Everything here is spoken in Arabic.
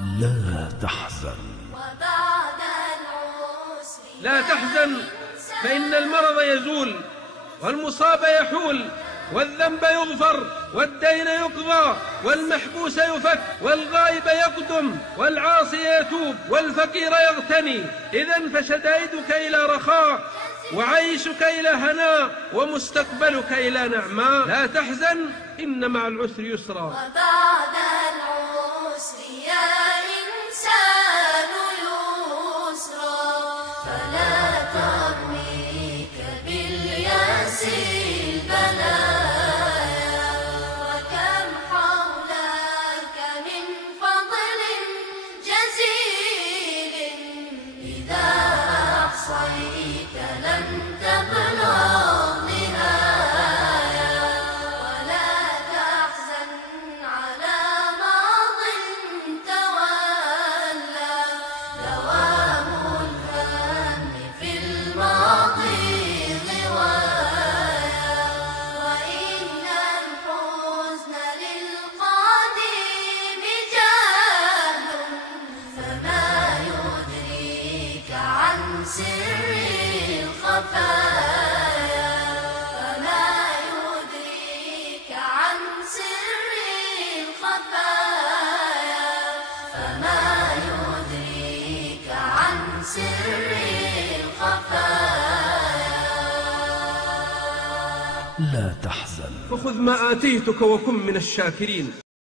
لا تحزن. لا تحزن فإن المرض يزول، والمصاب يحول، والذنب يغفر، والدين يقضى، والمحبوس يفك، والغائب يقدم، والعاصي يتوب، والفقير يغتني. إذن فشدائدك إلى رخاء، وعيشك إلى هناء، ومستقبلك إلى نعماء. لا تحزن إن مع العسر يسرا. وبعد العسر يا إنسان يسرا، فلا ترميك بالياس البلايا. وكم حولك من فضل جزيل، إذا أحصيت لن تبلغ نهاية. ولا تحزن على ماض تولى، دوام الهم في الماضي غواية. وإن الحزن للقديم جهل، فما يدريك عن سر الخفايا. فما يدريك عن سر الخفايا. فما يدريك عن سر الخفايا. لا تحزن. فخذ ما آتيتك وكن من الشاكرين.